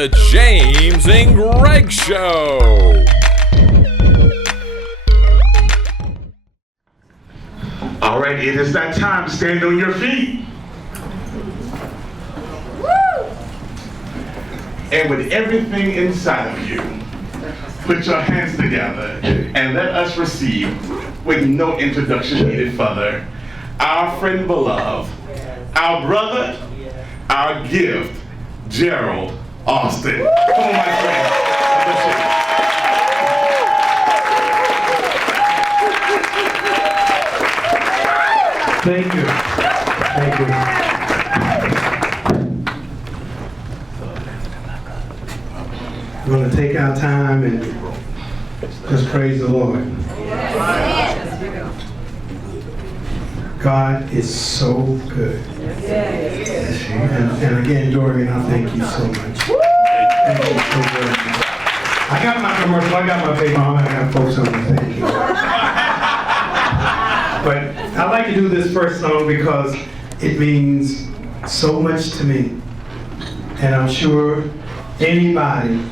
The James and Greg Show. All right, it is that time to stand on your feet. And with everything inside of you, put your hands together and let us receive, with no introduction needed further, our friend beloved, our brother, our gift, Gerald Alston. Come on, my friend. Thank you. Thank you. I'm going to take our time and just praise the Lord. God is so good. And again, Dorian, I thank you so much. Thank you so very much. I got my commercial, I got my paper, I got folks on me, thank you. But I like to do this first song because it means so much to me. And I'm sure anybody,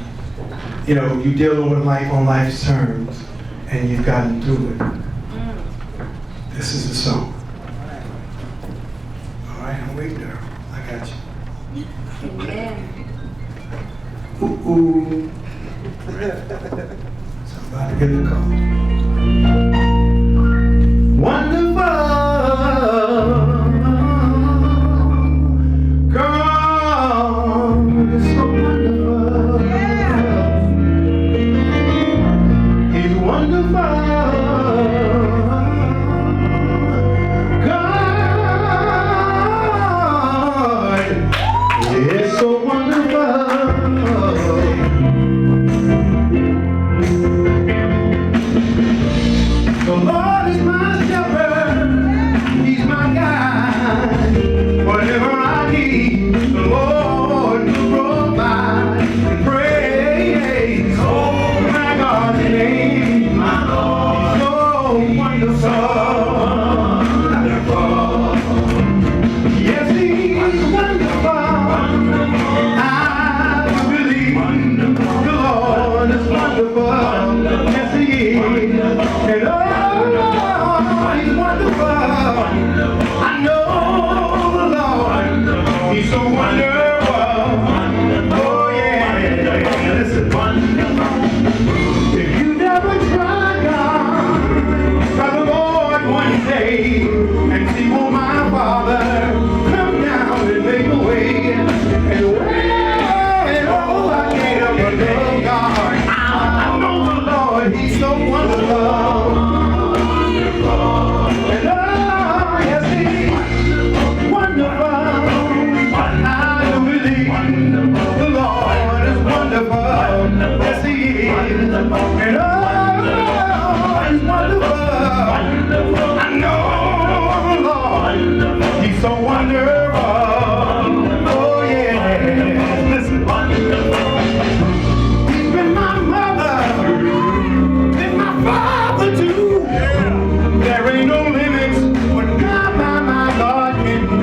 you know, you're dealing with life on life's terms and you've gotten through it. This is the song. All right, I'm waiting there. I got you. Amen. Ooh, ooh. Somebody get the call. Wonderful, God is so wonderful. He's wonderful. God is so wonderful. The Lord is my shepherd, He's my guide. Whatever I need, the Lord will provide. Praise, oh my God's name, my Lord, so wonderful. Yes, He's wonderful. I believe the Lord is wonderful. Yes, He is. And oh, He's wonderful. I know the Lord. He's so wonderful. Oh yeah. Listen. If you never try God, try the Lord one day and see will my Father come down and make a way. And oh, I can't help but love God. I know the Lord. He's so wonderful. And oh, yes, He's wonderful. I do believe the Lord is wonderful. Yes, He is. And oh, He's wonderful. I know the Lord. He's so wonderful. Oh, yeah. Listen. He's been my mother. Been my father, too. There ain't no limits what God, my God can do.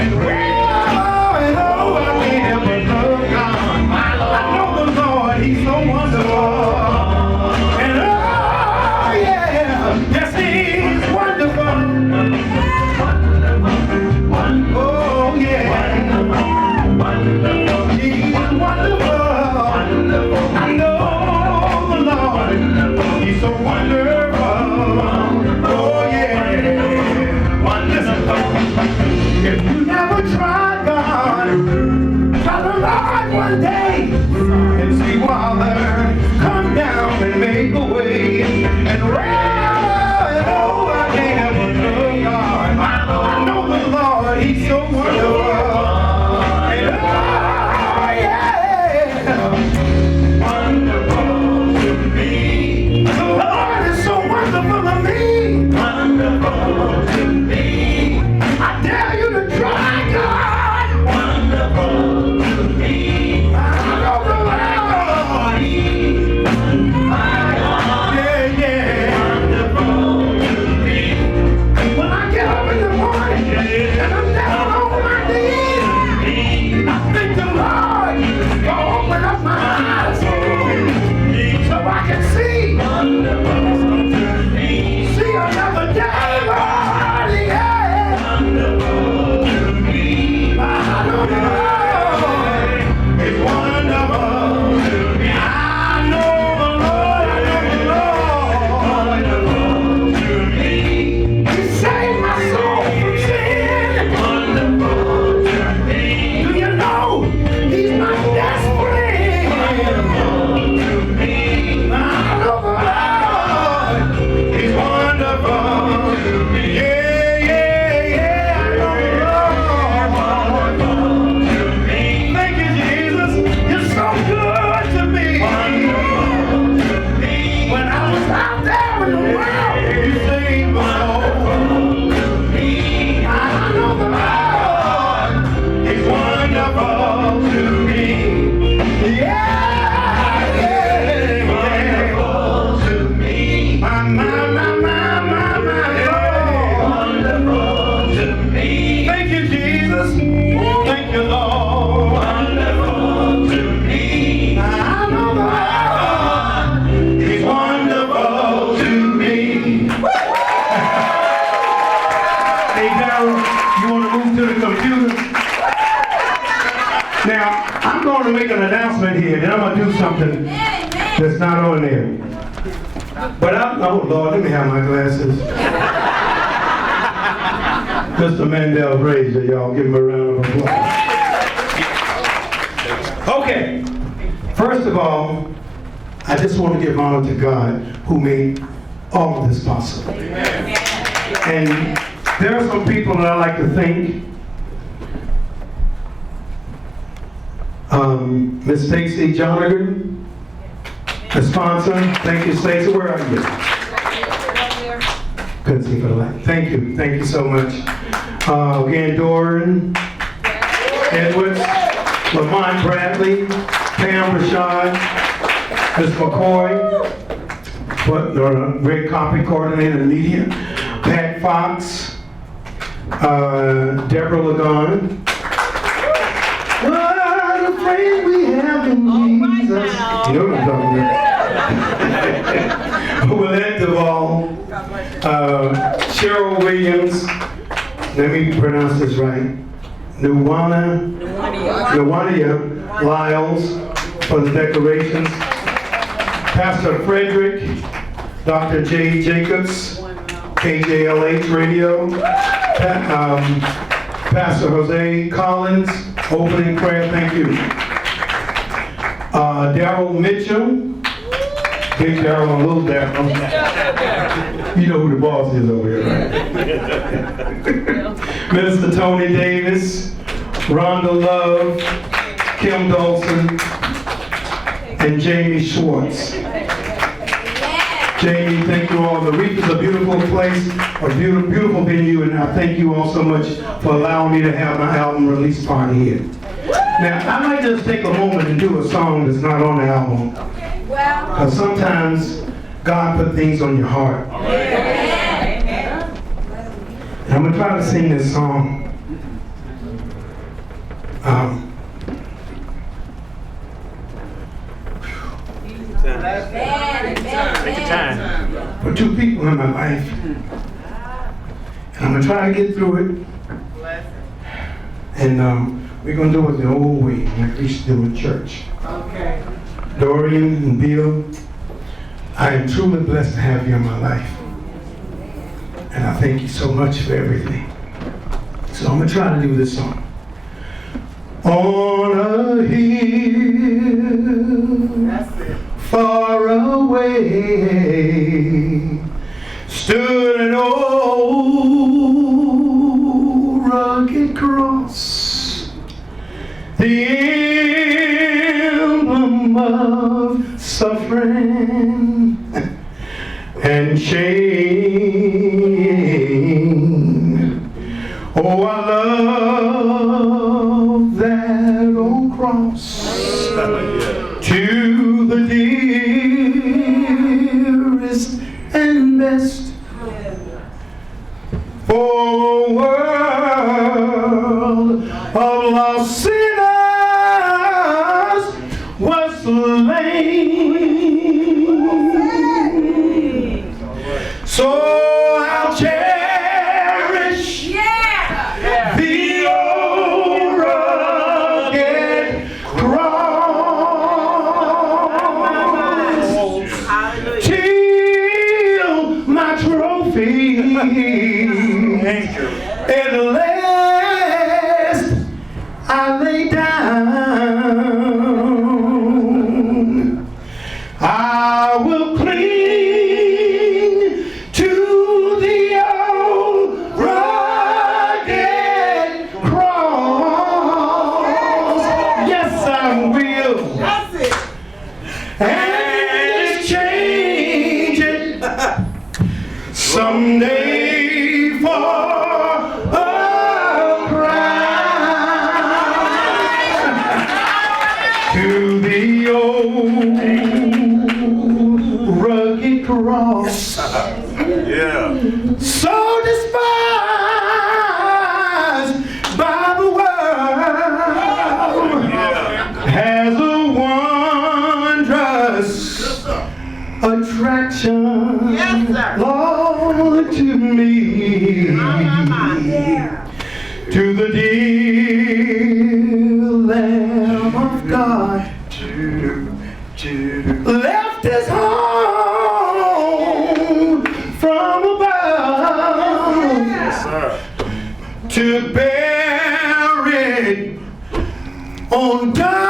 And oh, I can't help but love God. I know the Lord, He's so wonderful. And oh, yeah, yes, He's wonderful. Oh, yeah. He's wonderful. I know the Lord, He's so wonderful. Oh yeah, listen. If you never tried God, try the Lord one day and see Father come down and make a way. And oh, then I'm going to do something that's not on there. But oh Lord, let me have my glasses. Mr. Mandel Frazier, y'all give him a round of applause. Okay, first of all, I just want to give honor to God who made all of this possible. And there are some people that I like to thank. Miss Stacy Johnigan, the sponsor. Thank you, Stacy. Where are you? Couldn't see for the light. Thank you so much. Again, Doran, Edwards, Lamont Bradley, Pam Rashad, Ms. McCoy, Red Copy Coordinator Media, Pat Fox, Deborah Lagon. What a friend we have in Jesus. You know what I'm talking about. Willette Duvall, Cheryl Williams, let me pronounce this right, Nuwania Lyles for the decorations, Pastor Frederick, Dr. J. Jacobs, KJLH Radio, Pastor Jose Collins, opening prayer, thank you. Daryl Mitchell, Big Daryl and Little Daryl. You know who the boss is over here, right? Minister Tony Davis, Rhonda Love, Kim Dolson, and Jamie Schwartz. Jamie, thank you all. The Reef is a beautiful place, a beautiful venue, and I thank you all so much for allowing me to have my album release party here. Now, I might just take a moment and do a song that's not on the album. Because sometimes God put things on your heart. And I'm going to try to sing this song. For two people in my life. And I'm going to try to get through it. And we're going to do it the old way, like we used to do in church. Okay. Dorian and Bill, I am truly blessed to have you in my life. And I thank you so much for everything. So I'm going to try to do this song. On a hill far away stood an old rugged cross, the emblem of suffering and shame. Oh, I love that old cross. To the dearest and best, for a world of lost sinners was slain. So I'll cherish the old rugged cross till my trophy at last I lay down. I will cling to the old rugged cross. Yes, I will. And exchange it someday for a crown. To the old rugged cross. So despised by the world, has a wondrous attraction, Lord, to me. To the dear Lamb of God, to bear it on down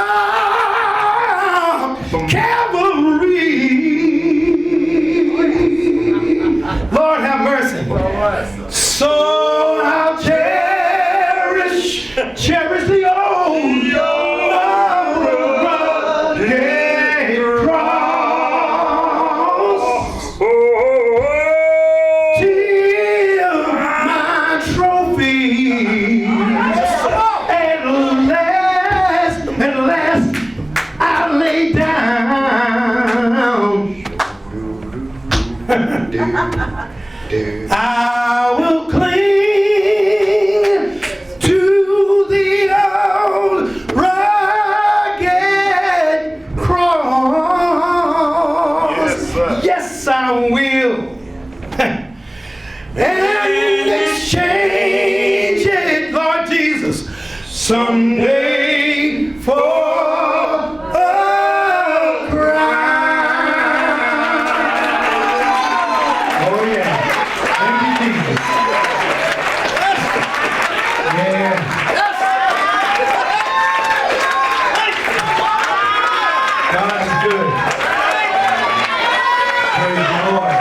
Calvary. Lord have mercy. So I'll cherish the old rugged cross till my trophies at last I lay down. I will cling to the old rugged cross. Yes, sir. Yes, I will. And exchange it, Lord Jesus, someday for a crown. Oh yeah. Thank you, Jesus. Yeah. God is good. Praise the Lord.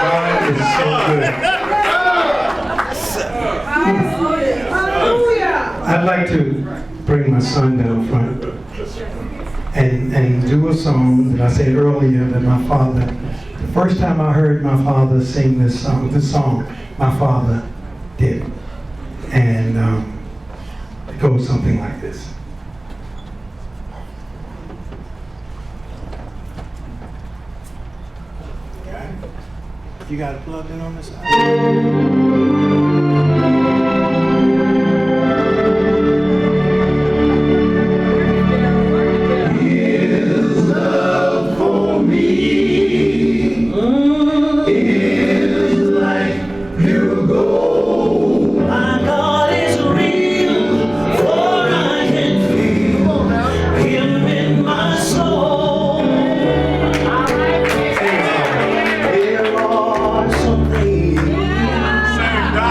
God is so good. I'd like to bring my son down front and do a song that I said earlier that my father, the first time I heard my father sing this song my father did. And it goes something like this. You got it plugged in on this side? Same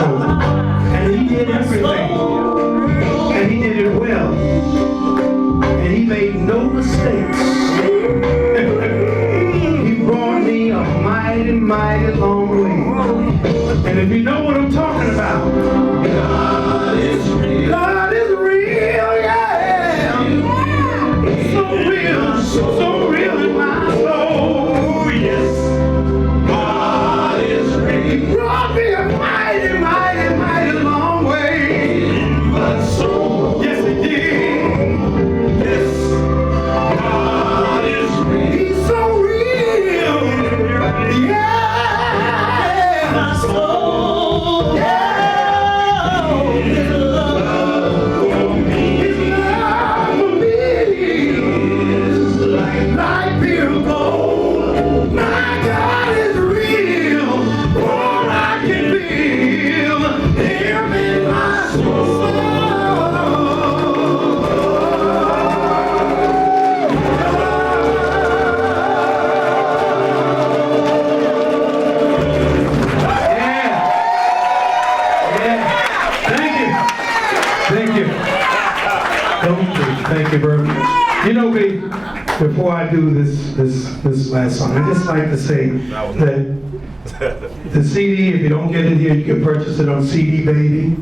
soul. And he did everything. And he did it well. And he made no mistakes. He brought me a mighty, mighty long way. And if you know what I'm talking about, God is real. God is real, yeah. So real, so real in my soul. Yes. God is real. He brought me a mighty, mighty, mighty long way in my soul. Yes, he did. Yes. God is real. He's so real. Yeah. My soul. Yeah. His love for me. His love for me is like pure gold. My God is real. All I can feel him in my soul. Thank you, Bert. You know, before I do this last song, I just like to say that the CD, if you don't get it here, you can purchase it on CD Baby.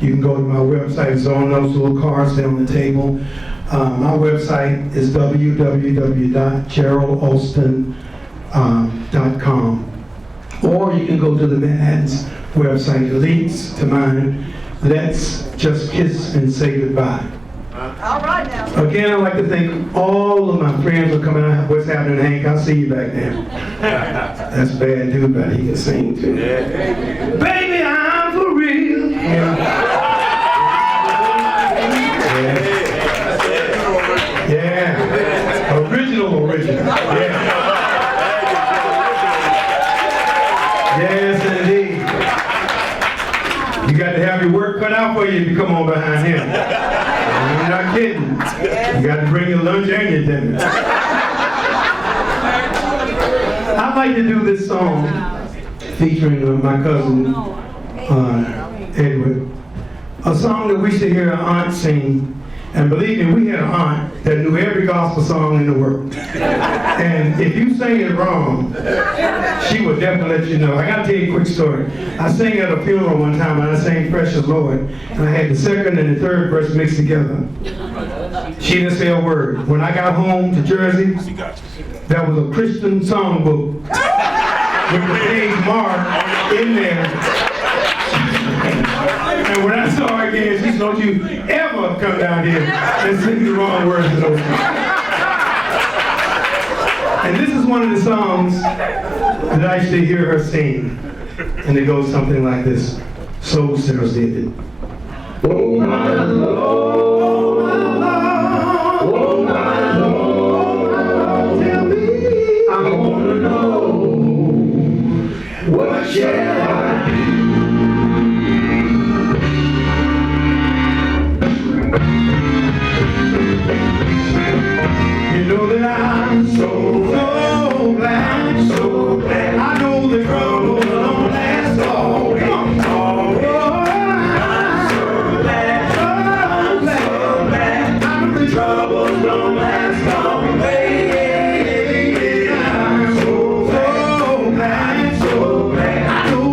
You can go to my website. It's on those little cards there on the table. My website is www.geraldalston.com. Or you can go to the Manhattan's website. The links to mine. Let's just kiss and say goodbye. All right now. Again, I'd like to thank all of my friends for coming out. What's happening, Hank? I'll see you back there. That's bad dude, but he can sing too. Yeah. Baby, I'm for real. Yeah. Yeah. Original. Yeah. Yes, indeed. You got to have your work cut out for you if you come on behind him. I'm not kidding. You got to bring your lunch and your dinner. I'd like to do this song featuring my cousin Edward. A song that we used to hear our aunt sing. And believe me, we had an aunt that knew every gospel song in the world. And if you sang it wrong, she would definitely let you know. I got to tell you a quick story. I sang at a funeral one time, and I sang Precious Lord, and I had the second and the third verse mixed together. She didn't say a word. When I got home to Jersey, there was a Christian songbook with the page marked in there. And when I saw her again, she said, "Don't you ever come down here and sing the wrong words to those songs." And this is one of the songs that I used to hear her sing. And it goes something like this. Soul Sinners did it. Oh my Lord, oh my Lord, tell me, I want to know, what shall I do? You know that I'm so glad, so glad. I know the trouble don't last always. I'm so glad, so glad. I know the trouble don't last always. I'm so glad, so glad. I know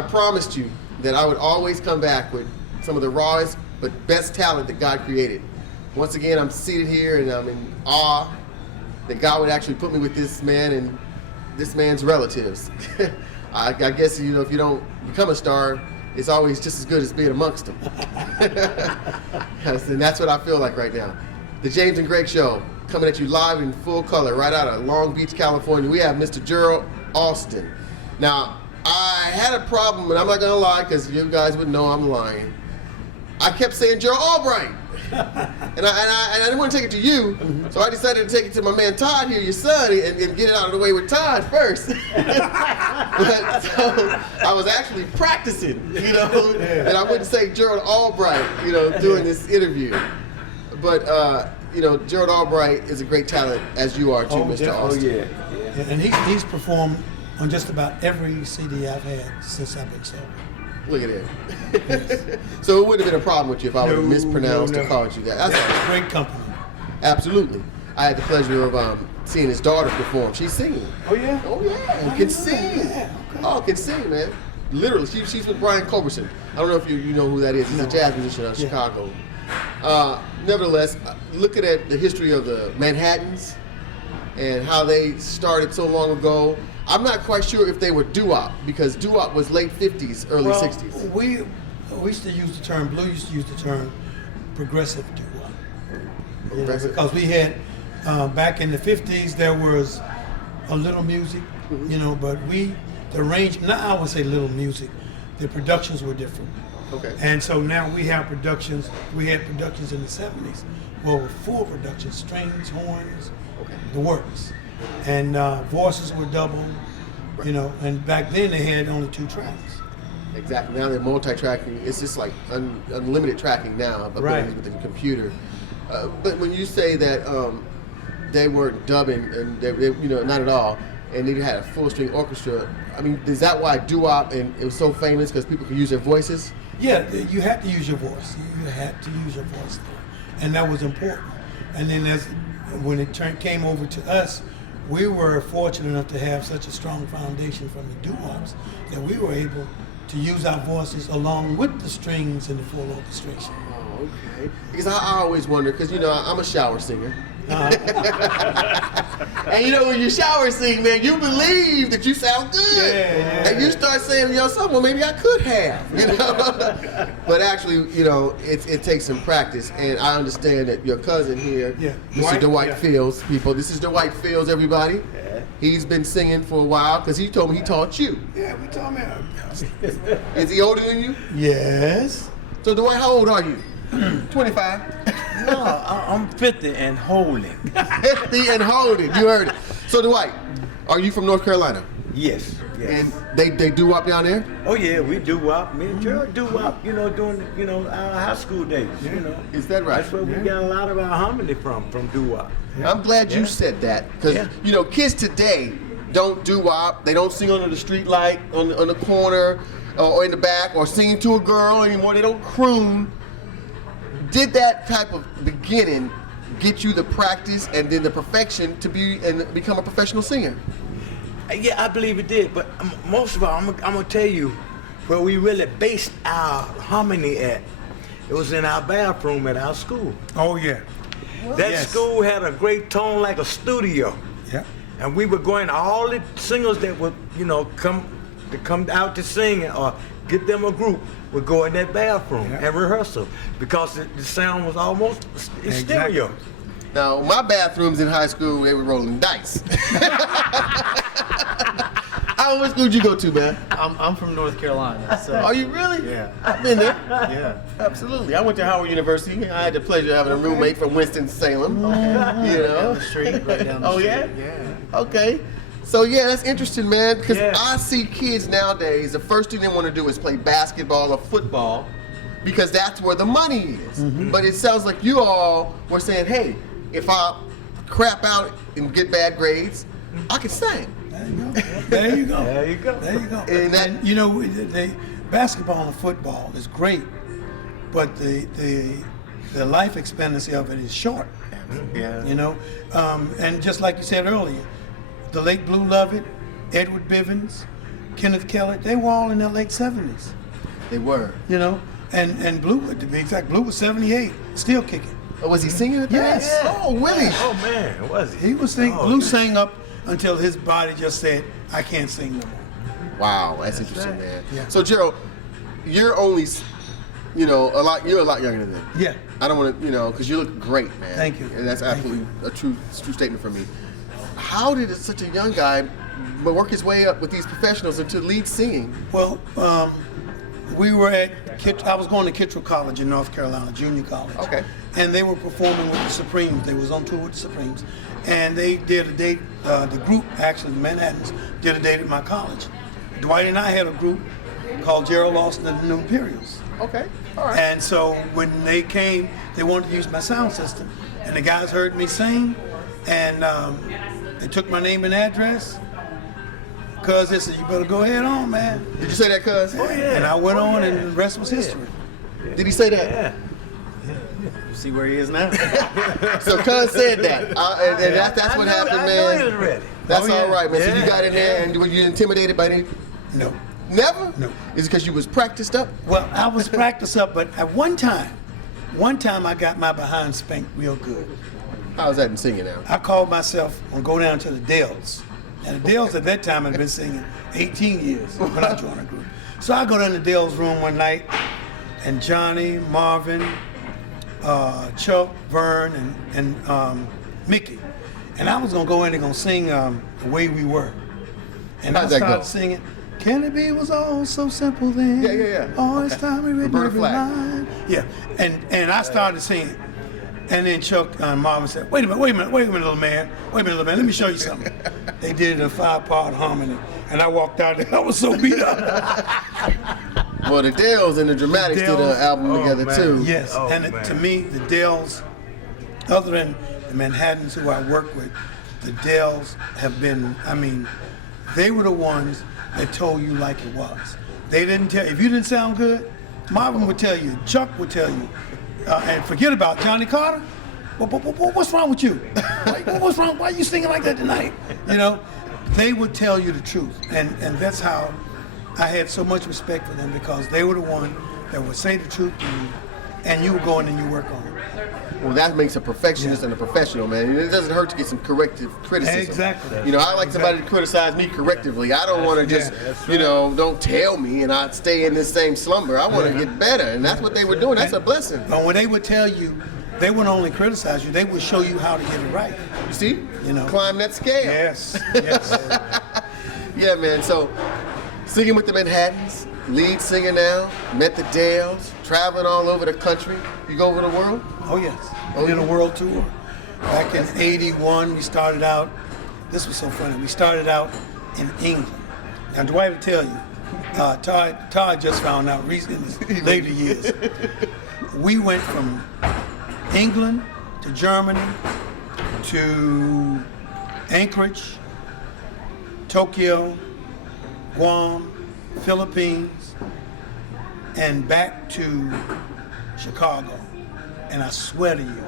I promised you that I would always come back with some of the rawest but best talent that God created. Once again, I'm seated here and I'm in awe that God would actually put me with this man and this man's relatives. I guess, you know, if you don't become a star, it's always just as good as being amongst them. And that's what I feel like right now. The James and Greg Show, coming at you live in full color right out of Long Beach, California. We have Mr. Gerald Alston. Now, I had a problem, and I'm not going to lie because you guys would know I'm lying. I kept saying Gerald Albright. And I didn't want to take it to you, so I decided to take it to my man Todd here, your son, and get it out of the way with Todd first. But, so I was actually practicing, you know, and I wouldn't say Gerald Albright, you know, doing this interview. But, you know, Gerald Albright is a great talent, as you are too, Mr. Alston. Oh, yeah. And he's performed on just about every CD I've had since I've been sober. Look at it. So it wouldn't have been a problem with you if I would have mispronounced or called you that. That's all. Great company. Absolutely. I had the pleasure of seeing his daughter perform. She's singing. Oh, yeah? Oh, yeah. Can sing. Yeah, okay. Oh, can sing, man. Literally. She's with Brian Culberson. I don't know if you know who that is. He's a jazz musician out of Chicago. Nevertheless, looking at the history of the Manhattans and how they started so long ago, I'm not quite sure if they were doo-wop, because doo-wop was late 50s, early 60s. We used to use the term, Blue used to use the term progressive doo-wop. You know, because we had, back in the 50s, there was a little music, you know, but the range, now I would say little music, the productions were different. Okay. And so now we have productions, we had productions in the 70s, well, with full productions, strings, horns, the works. And voices were double, you know, and back then they had only 2 tracks. Exactly. Now they're multi-tracking. It's just like unlimited tracking now, abilities with the computer. But when you say that they weren't dubbing, and they, you know, not at all, and they had a full-string orchestra, I mean, is that why doo-wop and it was so famous, because people could use their voices? Yeah, you had to use your voice. You had to use your voice there, and that was important. And then when it came over to us, we were fortunate enough to have such a strong foundation from the doo-wops that we were able to use our voices along with the strings and the full orchestration. Oh, okay. Because I always wonder, because, you know, I'm a shower singer. And you know, when you shower sing, man, you believe that you sound good. And you start saying to yourself, well, maybe I could have, you know. But actually, you know, it takes some practice. And I understand that your cousin here, Mr. Dwight Fields, people, this is Dwight Fields, everybody. He's been singing for a while, because he told me he taught you. Yeah, we taught me. Is he older than you? Yes. So Dwight, how old are you? 25. No, I'm 50 and holding. 50 and holding. You heard it. So Dwight, are you from North Carolina? Yes. And they doo-wop down there? Oh yeah, we doo-wop. Me and Gerald doo-wop, you know, during, you know, our high school days, you know. Is that right? That's where we got a lot of our harmony from doo-wop. I'm glad you said that, because you know, kids today don't doo-wop. They don't sing under the street light on the corner or in the back or sing to a girl anymore. They don't croon. Did that type of beginning get you the practice and then the perfection to become a professional singer? Yeah, I believe it did. But most of all, I'm gonna tell you where we really based our harmony at. It was in our bathroom at our school. Oh, yeah. That school had a great tone, like a studio. Yeah. And we were going to all the singers that would, you know, come out to sing or get them a group, would go in that bathroom and rehearsal, because the sound was almost stereo. Now, my bathrooms in high school, they were rolling dice. What school did you go to, man? I'm from North Carolina. So. Are you really? Yeah. I've been there. Yeah. Absolutely. I went to Howard University. I had the pleasure of having a roommate from Winston-Salem. Okay. You know? Down the street, right down the street. Yeah? Okay. So yeah, that's interesting, man, because I see kids nowadays, the first thing they want to do is play basketball or football, because that's where the money is. But it sounds like you all were saying, hey, if I crap out and get bad grades, I can sing. There you go. There you go. There you go. And you know, the basketball and football is great, but the life expectancy of it is short. Yeah. You know, and just like you said earlier, the late Blue Lovett, Edward Bivens, Kenneth Kelly, they were all in their late 70s, They were. you know? And Blue, to be exact, Blue was 78, still kicking. Oh, was he singing at that? Yes. Oh, really? Oh man, was he? He was singing, Oh, Blue yeah. sang up until his body just said, I can't sing no more. Wow, that's interesting, right. man. Yeah. So, Gerald, you're only, you're a lot younger than them. Yeah. I don't want to, because you look great, man. Thank you. And that's Thank absolutely a true statement from me. How did such a young guy work his way up with these professionals into lead singing? Well, we were I was going to Kittrell College in North Carolina, junior college. Okay. And they were performing with the Supremes. They was on tour with the Supremes. And they did a date, the group, actually, the Manhattans, did a date at my college. Dwight and I had a group called Gerald Alston and the New Imperials. Okay, all right. And so when they came, they wanted to use my sound system. And the guys heard me sing, and they took my name and address. Cuz they said, you better go ahead on, man. Did you say that, cuz? Oh, yeah. And I went on, and the rest was history. Did he say that? Yeah. You see where he is now? So cuz said that. And that's what happened, I know he was man. ready. That's Oh, yeah. all right, man. So you Yeah, got in there, and were you intimidated by any? No. Never? No. Is it because you was practiced up? Well, I was practiced up, but at one time I got my behind spanked real good. How's that in singing now? I called myself and go down to the Dells. And the Dells at that time had been singing 18 years when I joined a group. So I go down to Dell's room one night, and Johnny, Marvin, Chuck, Vern, and Mickey. And I was gonna go in and gonna sing The Way We Were. And How'd I that started go? singing, Can it be it was all so simple then? Yeah. All this time we written Roberta every Flack. line. Yeah, and I started singing. And then Chuck and Marvin said, wait a minute, little man. Let me show you something. They did it in a 5-part harmony. And I walked out there, I was so beat up. Well, the Dells and the Dramatics did an Dells. album together, man. too. Yes, Oh, and man. to me, the Dells, other than the Manhattans who I work with, the Dells have been, they were the ones that told you like it was. They didn't tell, if you didn't sound good, Marvin would tell you, Chuck would tell you, and forget about Johnny Carter. What's wrong with you? What's wrong? Why are you singing like that tonight? They would tell you the truth, and that's how I had so much respect for them, because they were the one that would say the truth to you, and you would go in and you work on it. Well, that makes a perfectionist and a professional, man. And it doesn't hurt to get some corrective criticism. Exactly. I like somebody to criticize me correctively. I don't want to just, don't tell me and I stay in this same slumber. I want to get better, and that's what they were doing. That's a blessing. But when they would tell you, they wouldn't only criticize you, they would show you how to get it right. You see? You Climb that scale. Yes. Yeah, man. So, singing with the Manhattans, lead singer now, met the Dells, traveling all over the country. You go over the world? Oh, yes. We did a world tour. Back in '81, we started out, this was so funny, we started out in England. Now, Dwight will tell you, Todd just found out recently in his later years. We went from England to Germany to Anchorage, Tokyo, Guam, Philippines, and back to Chicago. And I swear to you,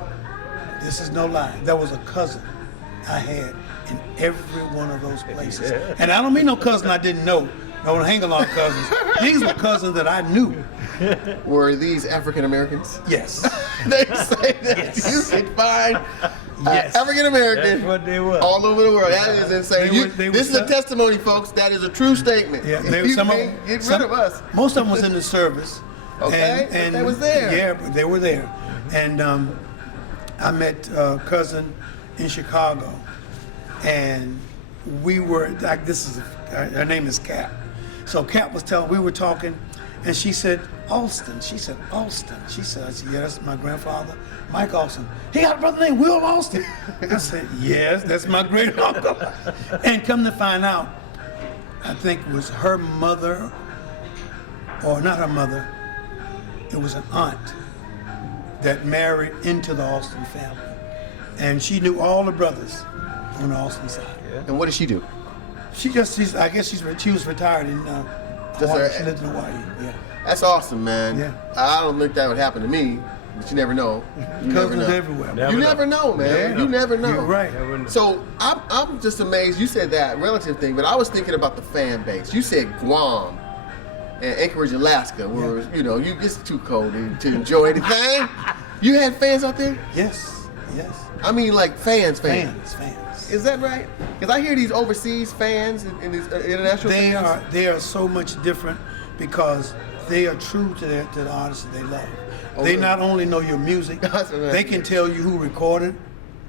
this is no lie, there was a cousin I had in every one of those places. And I don't mean no cousin I didn't know, no hang-along cousins. These were cousins that I knew. Were these African Americans? Yes. They say that Yes. you can find Yes. African American That's what they were. all over the world. That is insane. They were This is a some- testimony, folks. That is a true statement. Yeah, You can't get rid of us. Most of them was in the service. Okay, but they was there. Yeah, but they were there. And I met a cousin in Chicago, and we were like, her name is Cap. So Cap was we were talking, and she said, Alston. She said, Alston. I said, yeah, that's my grandfather, Mike Alston. He got a brother named Will Alston. I said, yes, that's my great uncle. And come to find out, I think it was her mother, or not her mother, it was an aunt that married into the Alston family. And she knew all the brothers on the Alston side. And what did she do? She was retired in Hawaii. She lived in Hawaii, yeah. That's awesome, man. Yeah. I don't think that would happen to me. but you never know. You never Cousins know. everywhere. You never know, man. You never know. You're right. So I'm just amazed. You said that relative thing, but I was thinking about the fan base. You said Guam and Anchorage, Alaska, where it's too cold to enjoy anything. You had fans out there? Yes. I mean, like fans. Fans. Is that right? Because I hear these overseas fans and these international fans. They are so much different because they are true to the artists that they love. They not only know your music, they can tell you who recorded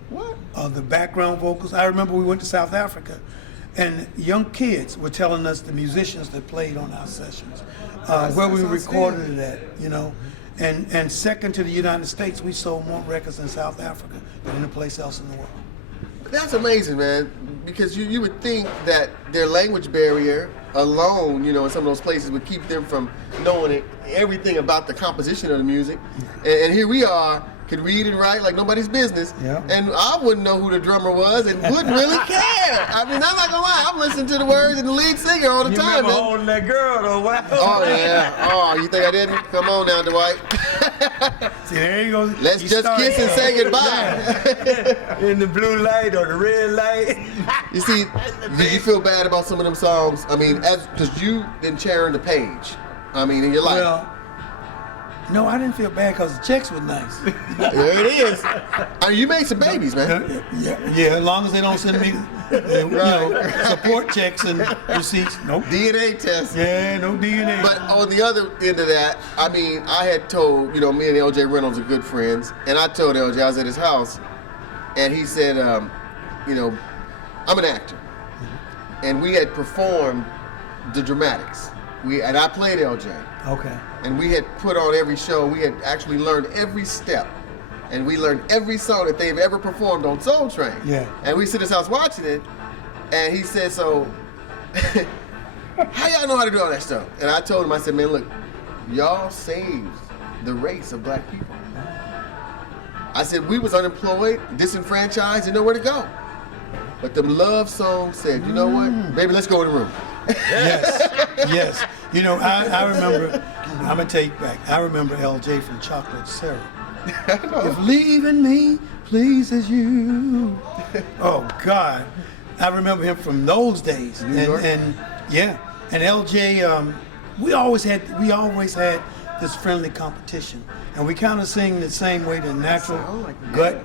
the background vocals. I remember we went to South Africa, and young kids were telling us the musicians that played on our sessions, where we recorded it at, And second to the United States, we sold more records in South Africa than any place else in the world. That's amazing, man, because you would think that their language barrier alone, in some of those places would keep them from knowing everything about the composition of the music. And here we are, could read and write like nobody's business, and I wouldn't know who the drummer was and wouldn't really care. I mean, I'm not gonna lie, I'm listening to the words and the lead singer all the You time, remember man. holding that girl though, wow. Oh yeah. Oh, you think I didn't? Come on now, Dwight. See, there you go. Let's just kiss and say goodbye. In the blue light or the red light. You see, did you feel bad about some of them songs? I mean, because you been sharing the page. I mean, in your life. Well, no, I didn't feel bad because the checks were nice. There it is. I mean, you made some babies, man. Yeah, as long as they don't send me support checks and receipts. Nope. DNA test. Yeah, no DNA. But on the other end of that, I mean, I had told, me and LJ Reynolds are good friends, and I told LJ I was at his house, and he said, I'm an actor, and we had performed the dramatics. And I played LJ. Okay. And we had put on every show. We had actually learned every step. And we learned every song that they've ever performed on Soul Train. Yeah. And we sit in his house watching it. And he said, so, how y'all know how to do all that stuff? And I told him, I said, man, look, y'all saved the race of black people. I said, we was unemployed, disenfranchised, didn't know where to go. But the love song said, you know what? Baby, let's go in the room. Yes. I remember, I'm going to take you back. I remember LJ from Chocolate Syrup. If leaving me pleases you. Oh, God. I remember him from those days. And LJ, we always had this friendly competition. And we kind of sing the same way, the natural gut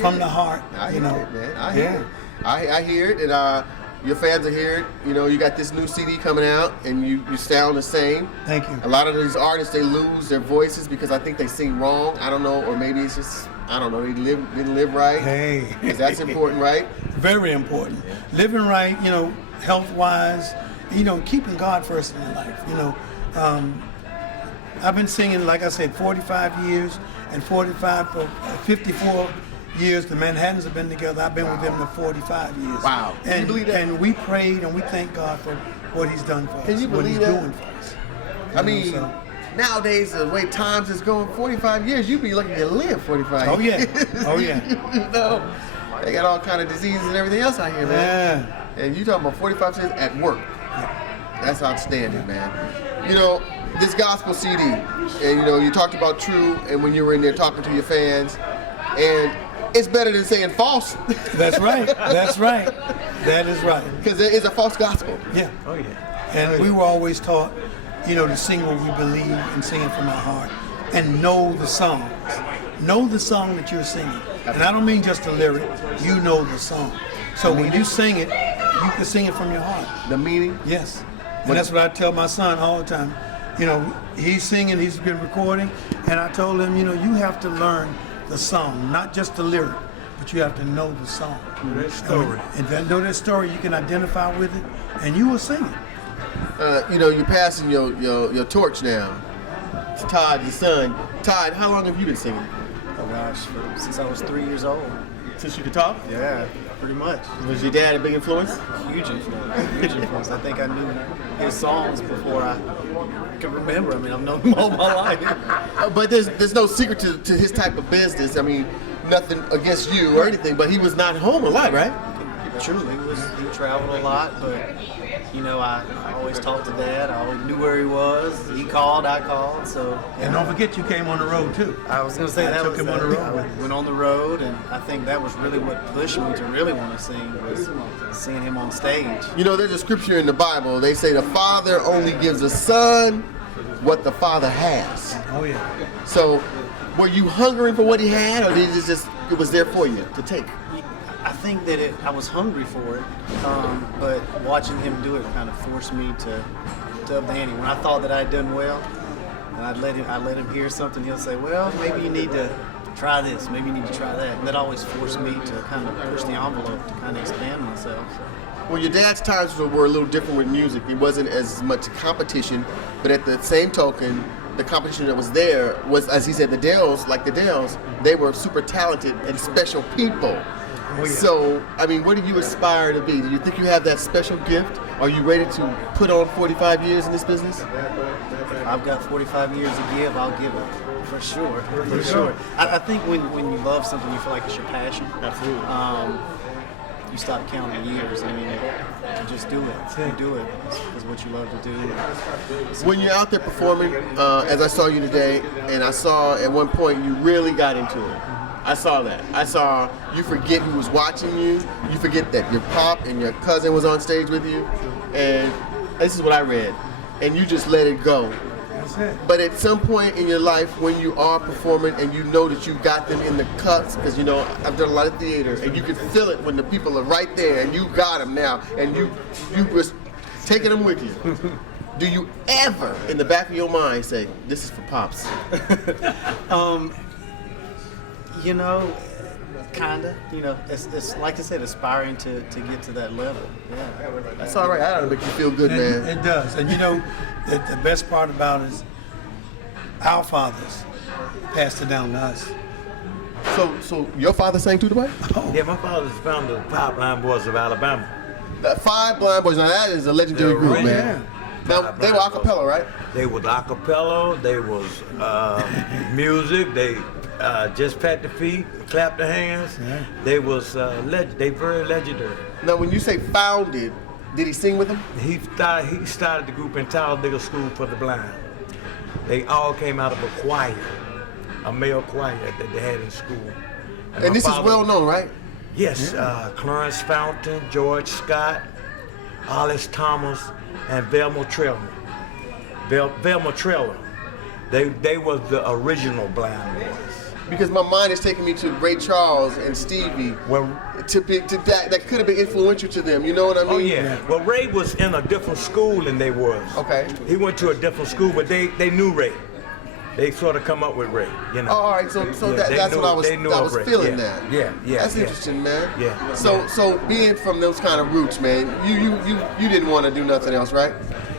from the heart. I hear it, man. I hear it. I hear it, and your fans are here. You got this new CD coming out, and you sound the same. Thank you. A lot of these artists, they lose their voices because I think they sing wrong. I don't know, or maybe it's just, I don't know, they didn't live right. Hey. Because that's important, right? Very important. Living right, health-wise, keeping God first in your life. I've been singing, like I said, 45 years, and 54 years the Manhattans have been together. I've been with them for 45 years. Wow. Can you believe that? And we prayed and we thank God for what He's done for us. Can you what believe He's that? doing for us. I mean, nowadays, the way times is going, 45 years, you'd be lucky to live 45 Oh, years. yeah. Oh, yeah. They got all kind of diseases and everything else out here, man. Yeah. And you talking about 45 years at work. That's outstanding, man. This gospel CD, and you talked about true, and when you were in there talking to your fans, and it's better than saying false. That's right. That's right. That is right. Because there is a false gospel. Yeah. Oh yeah. And we were always taught, to sing what we believe and sing it from our heart, and know the songs. Know the song that you're singing. And I don't mean just the lyric. You know the song. So when you sing it, you can sing it from your heart. The meaning? Yes. And that's what I tell my son all the time. He's singing, he's been recording, and I told him, you have to learn the song, not just the lyric, but you have to know the song. That story. And if you know that story, you can identify with it, and you will sing it. You're passing your torch now. It's Todd, your son. Todd, how long have you been singing? Oh gosh, since I was 3 years old. Since you could talk? Yeah, pretty much. Was your dad a big influence? Huge influence. Huge influence. I think I knew his songs before I could remember. I mean, I've known him all my life. But there's no secret to his type of business. I mean, nothing against you or anything, but he was not home a lot, right? True, he traveled a lot, but you know, I always talked to Dad. I always knew where he was. He called, I called. So. And don't forget, you came on the road too. I was going to say I that took was him on the road I with me. went on the road, and I think that was really what pushed me to really want to sing, was seeing him on stage. You know, there's a scripture in the Bible. They say the Father only gives the Son what the Father has. Oh yeah. So, were you hungering for what he had, or did it was there for you to take? I think that I was hungry for it, but watching him do it kind of forced me to up the ante. When I thought that I'd done well, and I'd let him hear something, he'll say, well, maybe you need to try this, maybe you need to try that. And that always forced me to kind of push the envelope, to kind of expand myself. Well, your dad's times were a little different with music. It wasn't as much competition, but at the same token, the competition that was there was, as he said, the Dells, they were super talented and special people. Oh, yeah. So, I mean, what do you aspire to be? Do you think you have that special gift? Are you ready to put on 45 years in this business? I've got 45 years to give, I'll give it. For sure, for sure. I think when you love something, you feel like it's your passion. Absolutely. You stop counting years. I mean, you just do it. You do it. It's what you love to do. When you're out there performing, as I saw you today, and I saw at one point you really got into it. I saw that. I saw you forget who was watching you. You forget that your pop and your cousin was on stage with you. And this is what I read. And you just let it go. That's it. But at some point in your life, when you are performing and you know that you got them in the cuts, because you know I've done a lot of theater, and you can feel it when the people are right there and you got them now, and you was taking them with you. Do you ever, in the back of your mind, say, "This is for Pops"? You know, kinda. You know, it's like I said, aspiring to get to that level. Yeah. That's all right. I ought to make you feel good, man. It does. And you know, the best part about it is our fathers passed it down to us. So your father sang too, Dwight? Yeah, my father's the founder of the Pipeline Boys of Alabama. The Five Blind Boys. Now that is a legendary Yeah, group, right. man. Now they were a cappella, right? They was a cappella, they was music, they just pat the feet, clap the hands. Yeah. They was they very legendary. Now when you say founded, did he sing with them? He started the group in Talladega School for the Blind. They all came out of a choir, a male choir that they had in school. And my this is father- well known, right? Yes, Clarence Fountain, George Scott, Hollis Thomas, and Velma Trella. Velma Trella. They was the original Blind Boys. Because my mind is taking me to Ray Charles and Stevie. Well, To that could have been influential to them. You know what I mean? oh yeah. Well, Ray was in a different school than they was. Okay. He went to a different school, but they knew Ray. They sort of come up with Ray, you know. Oh, all right. So Yeah, they that's knew- what I was they knew of Ray. feeling Yeah. that. Yeah. That's interesting, man. Yeah. So being from those kind of roots, man, you didn't want to do nothing else, right?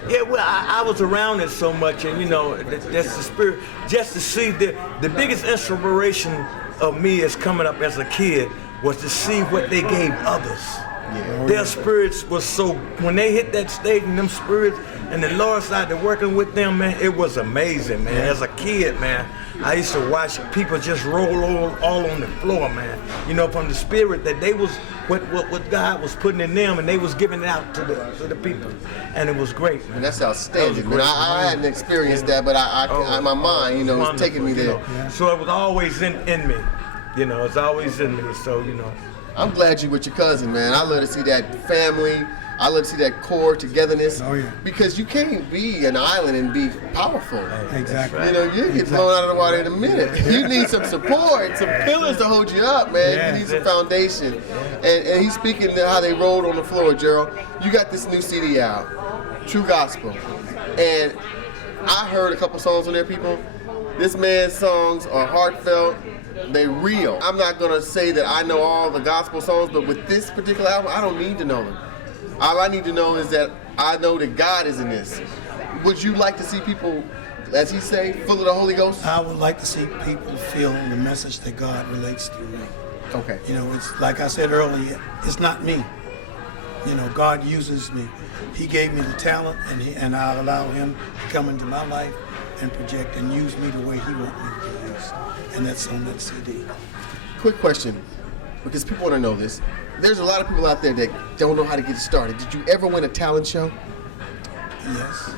Yeah, well, I was around it so much, and you know, that's the spirit. Just to see the biggest inspiration of me as coming up as a kid was to see what they gave others. Yeah. Their spirits was so, when they hit that stage and them spirits and the Lord started working with them, man, it was amazing, man. As a kid, man, I used to watch people just roll all on the floor, man. You know, from the spirit that they was, what God was putting in them, and they was giving it out to the people. And it was great, man. And that's outstanding, That was man. I hadn't experienced that, but I my mind, you know, was taking me there. Wonderful, you know. So it was always in me. You know, it's always in me. So, you know. I'm glad you with your cousin, man. I love to see that family. I love to see that core togetherness. Oh, yeah. Because you can't be an island and be powerful. Exactly. You know, you get blown out of the water in a minute. You need some support, some pillars to hold you up, man. Yeah. You need some foundation. And he's speaking to how they rolled on the floor, Gerald. You got this new CD out, True Gospel. And I heard a couple songs on there, people. This man's songs are heartfelt. They real. I'm not gonna say that I know all the gospel songs, but with this particular album, I don't need to know them. All I need to know is that I know that God is in this. Would you like to see people, as he say, full of the Holy Ghost? I would like to see people feel the message that God relates through me. Okay. You know, it's like I said earlier, it's not me. You know, God uses me. He gave me the talent, and I allow him to come into my life and project and use me the way he wants me to use. And that's on that CD. Quick question. because people want to know this. There's a lot of people out there that don't know how to get started. Did you ever win a talent show? Yes.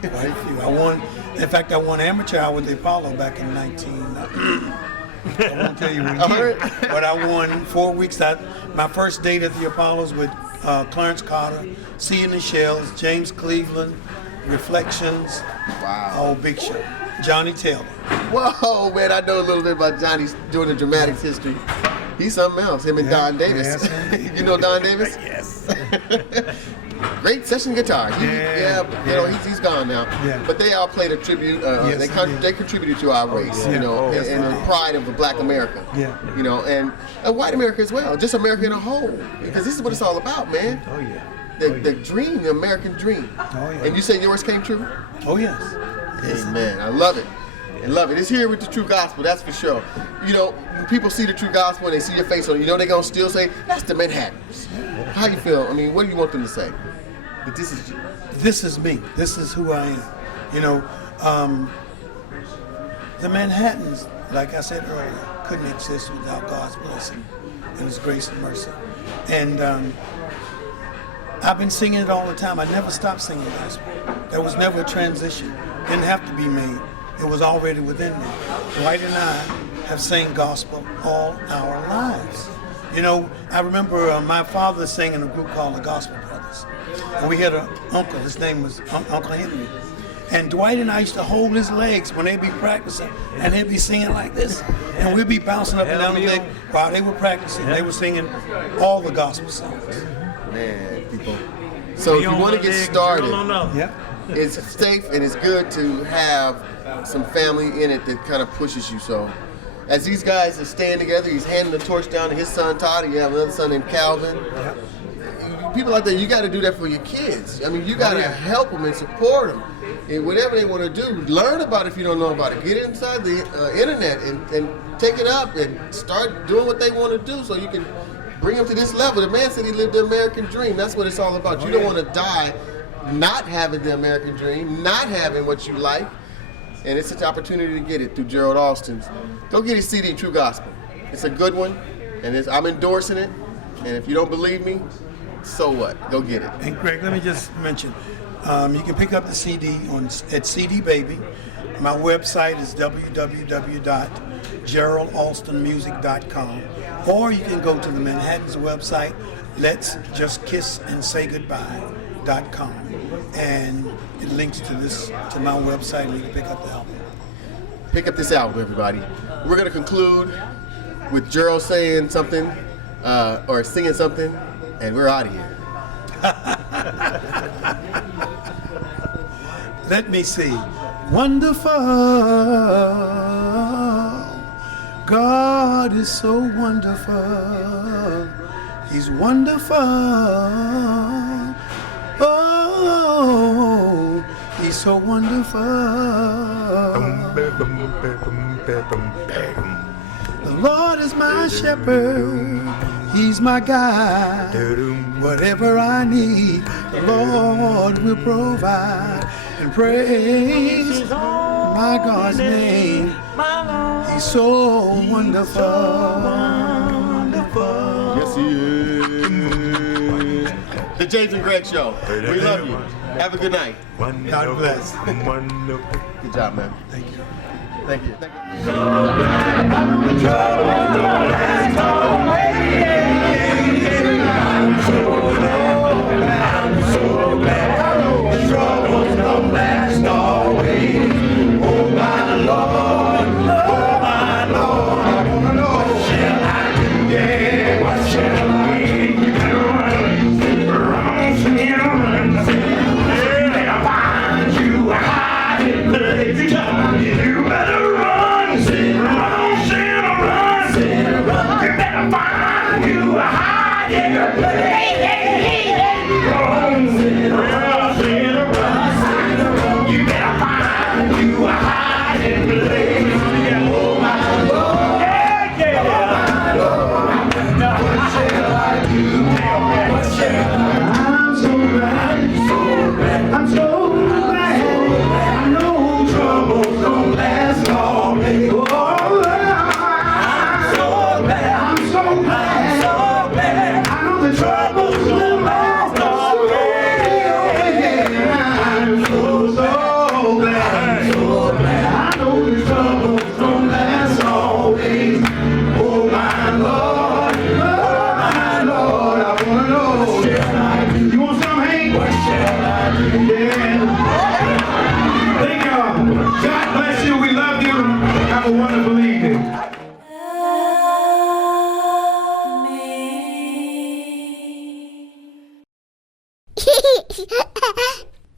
Quite a few. I won. In fact, I won amateur hour with the Apollo back in 19. I won't tell you what year, but I won 4 weeks. My first date at the Apollos with Clarence Carter, Seeing the Shells, James Cleveland, Reflections. Wow. Oh, big show. Johnny Taylor. Whoa, man, I know a little bit about Johnny's doing the dramatics history. He's something else, him and Don Davis. Yes. You know Don Davis? Yes. Great session guitar. You know, he's gone now. Yeah. But they all played a tribute. Yes, they contributed to our race, yeah. you know, Yes, and the pride of the Black America. Yeah. You know, and white America as well, just America in a whole. Because this is what it's all about, man. Oh, yeah. The dream, the American dream. Oh, yeah. And you say yours came true? Oh, yes. Amen. I love it. I love it. It's here with the true gospel, that's for sure. You know, when people see the true gospel and they see your face on it, you know they're going to still say, that's the Manhattans. How you feel? I mean, what do you want them to say? That this is you. This is me. This is who I am. You know, the Manhattans, like I said earlier, couldn't exist without God's blessing and His grace and mercy. And I've been singing it all the time. I never stopped singing gospel. There was never a transition. Didn't have to be made. It was already within me. Dwight and I have sang gospel all our lives. You know, I remember my father sang in a group called the Gospel Brothers. And we had an uncle, his name was Uncle Henry. And Dwight and I used to hold his legs when they'd be practicing, and they'd be singing like this. And we'd be bouncing up and down the leg while they were practicing. They were singing all the gospel songs. Man, people. So if you want to get started, Yeah. it's safe and it's good to have some family in it that kind of pushes you. So as these guys are staying together, he's handing the torch down to his son Todd, and you have another son named Calvin. People like that, you got to do that for your kids. I mean, you got to help them and support them. And whatever they want to do, learn about it if you don't know about it. Get inside the internet and take it up and start doing what they want to do so you can bring them to this level. The man said he lived the American dream. That's what it's all about. You don't want to die not having the American dream, not having what you like. And it's an opportunity to get it through Gerald Alston's. Go get his CD, True Gospel. It's a good one, and I'm endorsing it. And if you don't believe me, so what? Go get it. And Greg, let me just mention, you can pick up the CD at CD Baby. My website is www.geraldalstonmusic.com, or you can go to the Manhattan's website, letsjustkissandSayGoodbye.com, and it links to my website, and you can pick up the album. Pick up this album, everybody. We're gonna conclude with Gerald saying something or singing something, and we're out of here. Let me see. Wonderful. God is so wonderful. He's wonderful. Oh, He's so wonderful. The Lord is my shepherd. He's my guide. Whatever I need, the Lord will provide. And praise my God's name. He's so wonderful. Yes, he is. The James and Greg Show. We love you. Have a good night. God bless. Good job, man. Thank you. Thank you. I'm so glad. Yeah. Thank y'all. God bless you. We love you. Have a wonderful evening.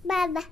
Baba.